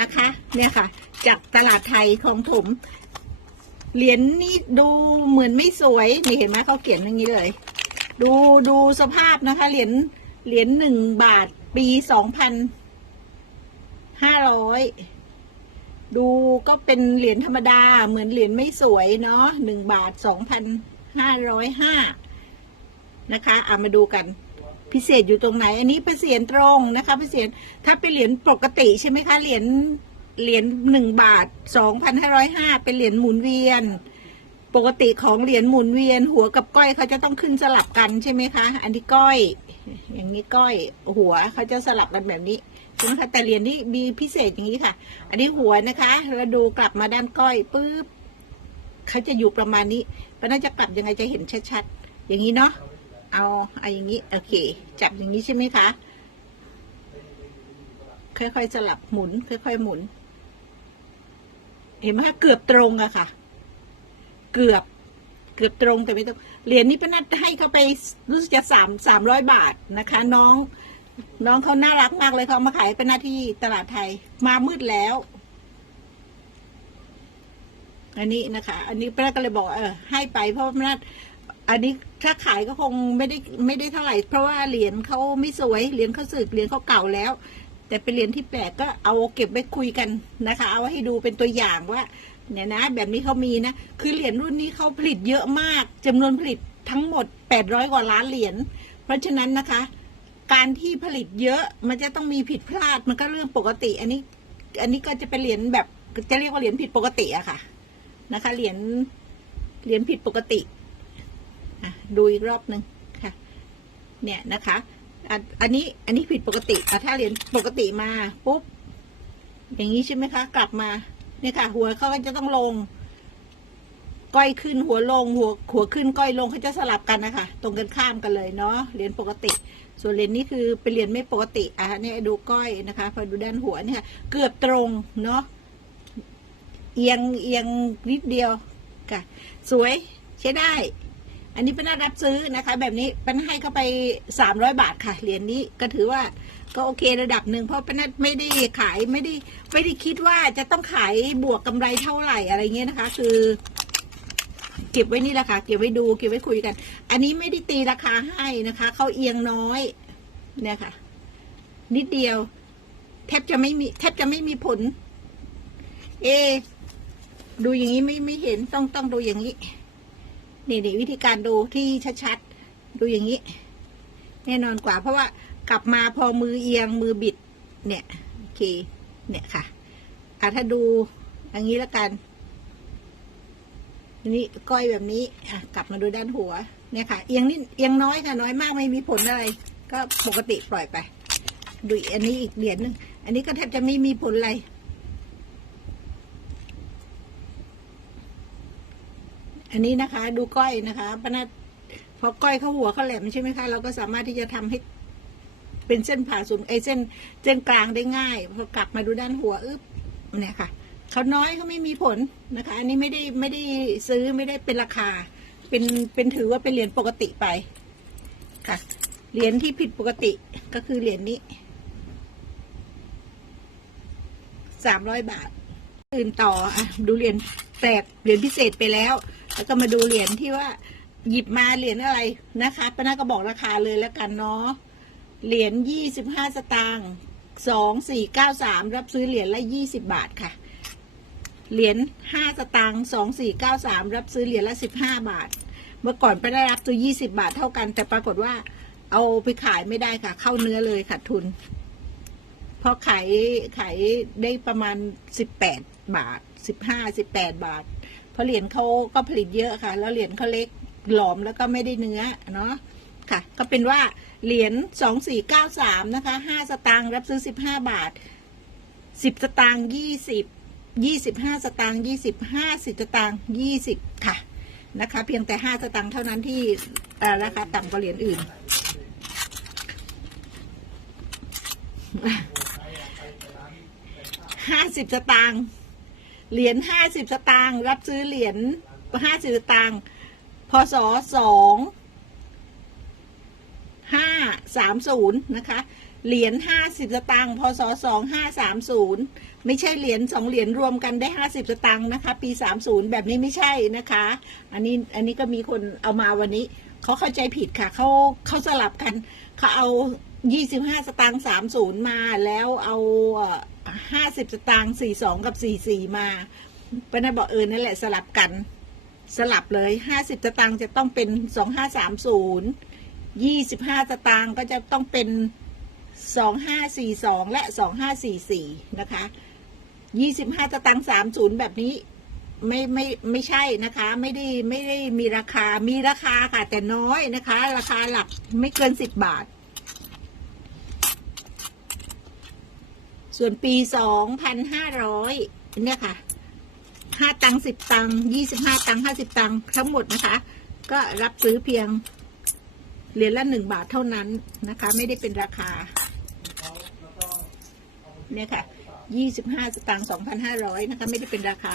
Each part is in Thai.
นะคะ เนี่ยค่ะ จากตลาดไทยของถมเหรียญนี่ดูเหมือนไม่สวย นี่เห็นไหมเขาเขียนอย่างนี้เลย ดูดูสภาพนะคะ เหรียญเหรียญหนึ่งบาทปีสองพันห้าร้อยดูก็เป็นเหรียญธรรมดา เหมือนเหรียญไม่สวยเนาะหนึ่งบาทสองพันห้าร้อยห้านะคะเอามาดูกัน พิเศษอยู่ตรงไหน อันนี้เป็นเสียนตรงนะคะเป็นเสียนถ้าเป็นเหรียญปกติใช่ไหมคะเหรียญเหรียญหนึ่งบาทสองพันห้าร้อยห้าเป็นเหรียญหมุนเวียน ปกติของเหรียญหมุนเวียน หัวกับก้อยเขาจะต้องขึ้นสลับกันใช่ไหมคะ อันนี้ก้อย อย่างนี้ก้อยหัวเขาจะสลับกันแบบนี้ใช่ไหมคะแต่เหรียญนี้มีพิเศษอย่างนี้ค่ะ อันนี้หัวนะคะเราดูกลับมาด้านก้อยปุ๊บเขาจะอยู่ประมาณนี้เพราะน่าจะกลับยังไงจะเห็นชัดๆอย่างนี้เนาะ เอาเอาอย่างนี้โอเค จับอย่างนี้ใช่ไหมคะ ค่อยๆสลับหมุน ค่อยๆหมุน เห็นไหมคะเกือบตรงอะค่ะ เกือบเกือบตรงแต่ไม่ตรงเหรียญนี้เป็นนัดให้เขาไปรู้สึกจะสามสามร้อยบาทนะคะ น้อง น้องเขาน่ารักมากเลยเขามาขายเป็นหน้าที่ตลาดไทยมามืดแล้ว อันนี้นะคะ อันนี้ป้าก็เลยบอกเออให้ไปเพราะป้านัด อันนี้ถ้าขายก็คงไม่ได้ไม่ได้เท่าไหร่ เพราะว่าเหรียญเขาไม่สวยเหรียญเขาสึกเหรียญเขาเก่าแล้ว แต่เป็นเหรียญที่แปลกก็เอาเก็บไว้คุยกันนะคะ เอาไว้ให้ดูเป็นตัวอย่างว่าเนี่ยนะ แบบนี้เขามีนะ คือเหรียญรุ่นนี้เขาผลิตเยอะมากจำนวนผลิตทั้งหมด 800 กว่าล้านเหรียญเพราะฉะนั้นนะคะ การที่ผลิตเยอะมันจะต้องมีผิดพลาดมันก็เรื่องปกติ อันนี้อันนี้ก็จะเป็นเหรียญแบบจะเรียกว่าเหรียญผิดปกติอะค่ะนะคะเหรียญเหรียญผิดปกติ ดูอีกรอบหนึ่งค่ะ เนี่ยนะคะอันนี้อันนี้ผิดปกติอ่ถ้าเรียญปกติมาปุ๊บอย่างนี้ใช่ไหมคะ กลับมาเนี่ยค่ะ หัวเขาก็จะต้องลง ก้อยขึ้นหัวลง หัวหัวขึ้นก้อยลงเขาจะสลับกันนะคะตรงกันข้ามกันเลยเนาะเรียญปกติ ส่วนเรียญนี้คือเป็นเรียญไม่ปกติอะเนี่ยดูก้อยนะคะ พอดูด้านหัวเนี่ยเกือบตรงเนาะเอียงเอียงนิดเดียวค่ะ สวยใช้ได้ อันนี้เป็นน่ารับซื้อนะคะ แบบนี้เป็นให้เข้าไปสามร้อยบาทค่ะเหรียญนี้ก็ถือว่าก็โอเคระดับหนึ่งเพราะเป็นนัดไม่ได้ขายไม่ได้ไม่ได้คิดว่าจะต้องขายบวกกำไรเท่าไหร่อะไรเงี้ยนะคะ คือ เก็บไว้นี่แหละค่ะ เก็บไว้ดูเก็บไว้คุยกัน อันนี้ไม่ได้ตีราคาให้นะคะเขาเอียงน้อยเนี่ยค่ะ นิดเดียว แทบจะไม่มีแทบจะไม่มีผล เอ ดูอย่างนี้ไม่ไม่เห็นต้องต้องดูอย่างนี้ นี่นี่วิธีการดูที่ชัดๆ ดูอย่างนี้ แน่นอนกว่า เพราะว่ากลับมาพอมือเอียงมือบิด เนี่ยโอเค เนี่ยค่ะอะถ้าดูอย่างนี้แล้วกันนนี้ก้อยแบบนี้อะกลับมาดูด้านหัว เนี่ยค่ะ เอียงนิดเอียงน้อยค่ะน้อยมากไม่มีผลอะไร ก็ปกติปล่อยไป ดูอันนี้อีกเหรียญหนึ่งอันนี้ก็แทบจะไม่มีผลอะไร อันนี้นะคะดูก้อยนะคะปนัดพอก้อยเข้าหัวเขาแหลมใช่ไหมคะ เราก็สามารถที่จะทำให้เป็นเส้นผ่าศูนย์ไอเส้นเส้นกลางได้ง่าย พอกลับมาดูด้านหัวอึ๊บเนี่ยค่ะเขาน้อยเขาไม่มีผลนะคะ อันนี้ไม่ได้ไม่ได้ซื้อไม่ได้เป็นราคา เป็นเป็นถือว่าเป็นเหรียญปกติไปค่ะเหรียญที่ผิดปกติก็คือเหรียญนี้สามร้อยบาทอื่นต่ออะดูเหรียญแปลกเหรียญพิเศษไปแล้ว แล้วก็มาดูเหรียญที่ว่า หยิบมาเหรียญอะไรนะคะป้านาก็บอกราคาเลยแล้วกันเนาะเหรียญยี่สิบห้าสตางค์สองสี่เก้าสามรับซื้อเหรียญละยี่สิบาทค่ะ เหรียญห้าสตางค์สองสี่เก้าสามรับซื้อเหรียญละสิบห้าบาท เมื่อก่อนไปได้รับซื้อยี่สิบาทเท่ากัน แต่ปรากฏว่าเอาไปขายไม่ได้ค่ะ เข้าเนื้อเลยขาดทุน เพราะขายขายได้ประมาณสิบแปดบาทสิบห้าสิบแปดบาท ราะเหรียญเขาก็ผลิตเยอะค่ะ แล้วเหรียญเขาเล็กหลอมแล้วก็ไม่ได้เนื้อเนาะค่ะ ก็เป็นว่าเหรียญสองสี่เก้าสามนะคะห้าสตางค์รับซื้อสิบห้าบาทสิบสตางค์ยี่สิบยี่สิบห้าสตางค์ยี่สิบห้าสิบสตางค์ยี่สิบค่ะนะคะ เพียงแต่ห้าสตางค์เท่านั้นที่เอ่ราคาต่ำกว่าเหรียญอื่น ห้าสิบสตางค์ เหรียญห้าสิบสตางค์รับซื้อเหรียญห้าสิบสตางค์พศสองห้าสามศูนย์นะคะ เหรียญห้าสิบสตางค์พศสองห้าสามศูนย์ไม่ใช่เหรียญสองเหรียญรวมกันได้ห้าสิบสตางค์นะคะ ปีสามศูนย์แบบนี้ไม่ใช่นะคะ อันนี้อันนี้ก็มีคนเอามาวันนี้เขาเข้าใจผิดค่ะเขาเขาสลับกันเขาเอายี่สิบห้าสตางค์สามศูนย์มาแล้วเอา ห้าสิบสตางค์สี่สองกับสี่สี่มาป้านาบอกเออนั่นแหละสลับกัน สลับเลยห้าสิบสตางค์จะต้องเป็นสองห้าสามศูนย์ยี่สิบห้าสตางค์ก็จะต้องเป็นสองห้าสี่สองและสองห้าสี่สี่นะคะยี่สิบห้าสตางค์สามศูนย์แบบนี้ไม่ไม่ไม่ใช่นะคะ ไม่ได้ไม่ได้มีราคามีราคาค่ะแต่น้อยนะคะ ราคาหลักไม่เกินสิบบาท ส่วนปีสองพันห้าร้อยเนี่ยค่ะห้าตังสิบตังยี่สิบห้าตังห้าสิบตังทั้งหมดนะคะ ก็รับซื้อเพียงเหรียญละหนึ่งบาทเท่านั้นนะคะ ไม่ได้เป็นราคา เนี่ยค่ะยี่สิบห้าสตางค์สองพันห้าร้อยนะคะ ไม่ได้เป็นราคา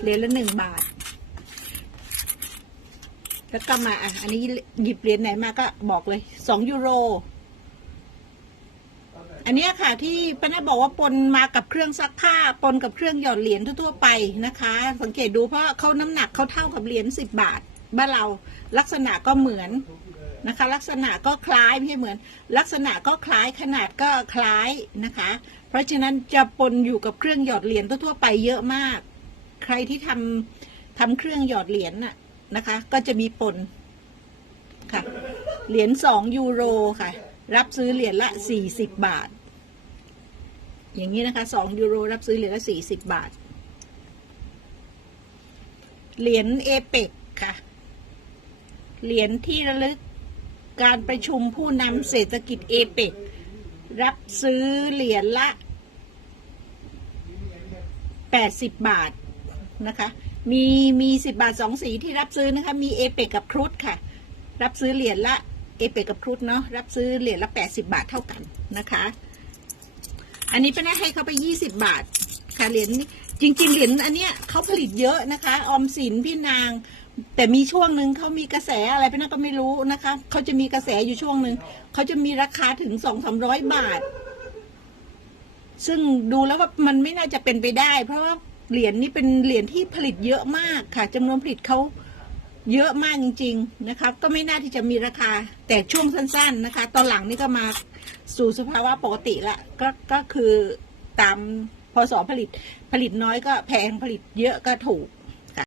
เหรียญละหนึ่งบาท แล้วก็มาอะอันนี้หยิบเหรียญไหนมาก็บอกเลยสองยูโร อันนี้ค่ะที่ป้าแน่บอกว่าปนมากับเครื่องซักผ้าปนกับเครื่องหยอดเหรียญทั่วๆไปนะคะ สังเกตดูเพราะเขาน้ำหนักเขาเท่ากับเหรียญสิบบาทบ้านเราลักษณะก็เหมือนนะคะ ลักษณะก็คล้ายไม่ใช่เหมือน ลักษณะก็คล้ายขนาดก็คล้ายนะคะ เพราะฉะนั้นจะปนอยู่กับเครื่องหยอดเหรียญทั่วๆไปเยอะมาก ใครที่ทำทำเครื่องหยอดเหรียญน่ะนะคะ ก็จะมีปนค่ะเหรียญสองยูโรค่ะ รับซื้อเหรียญละสี่สิบบาท อย่างนี้นะคะสองยูโรรับซื้อเหรียญละสี่สิบบาท เหรียญเอเปกค่ะ เหรียญที่ระลึกการประชุมผู้นำเศรษฐกิจเอเปกรับซื้อเหรียญละแปดสิบบาทนะคะ มีมีสิบบาทสองสีที่รับซื้อนะคะ มีเอเปกกับครุฑค่ะ รับซื้อเหรียญละ อเปกกับครุฑเนาะรับซื้อเหรียญละแปดสิบาทเท่ากันนะคะ อันนี้เป็นให้เขาไปยี่สิบาท ค่ะเหรียญจริง ๆ เหรียญอันเนี้ยเขาผลิตเยอะนะคะ ออมสินพี่นาง แต่มีช่วงหนึ่งเขามีกระแสอะไรไปนั่นก็ไม่รู้นะคะเขาจะมีกระแสอยู่ช่วงหนึ่งเขาจะมีราคาถึงสองสามร้อยบาท ซึ่งดูแล้วว่ามันไม่น่าจะเป็นไปได้ เพราะว่าเหรียญนี้เป็นเหรียญที่ผลิตเยอะมากค่ะจำนวนผลิตเขา เยอะมากจริง ๆ นะคะ ก็ไม่น่าที่จะมีราคา แต่ช่วงสั้น ๆ นะคะ ตอนหลังนี่ก็มาสู่สภาวะปกติละก็ก็คือตามพอสอผลิตผลิตน้อยก็แพงผลิตเยอะก็ถูก